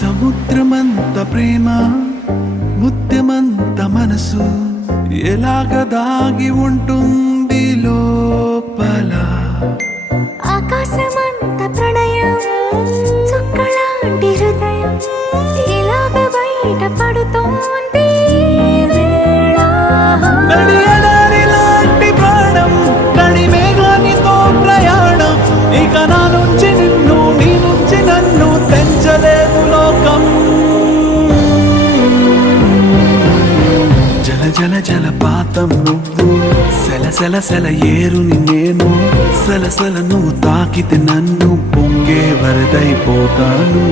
సముద్రమంత ప్రేమ ముత్యమంత మనసు ఎలాగ దాగి ఉంటుంది లోపల. ఆకాశమంత ప్రణయం చుక్కలాంటి హృదయం ఇలాగ బయట పడుతోంది లాంటి ప్రాణం నడి మేఘానితో ప్రయాణం. ఇక నా నుంచి నిన్ను నీ నుంచి నన్ను తెంచలేదు లోకం. జల జల జలపాతం నువ్వు సెల సెల సెల ఏరుని నేను సలసల నువ్వు తాకితే నన్ను పొంగే వరదైపోతాను.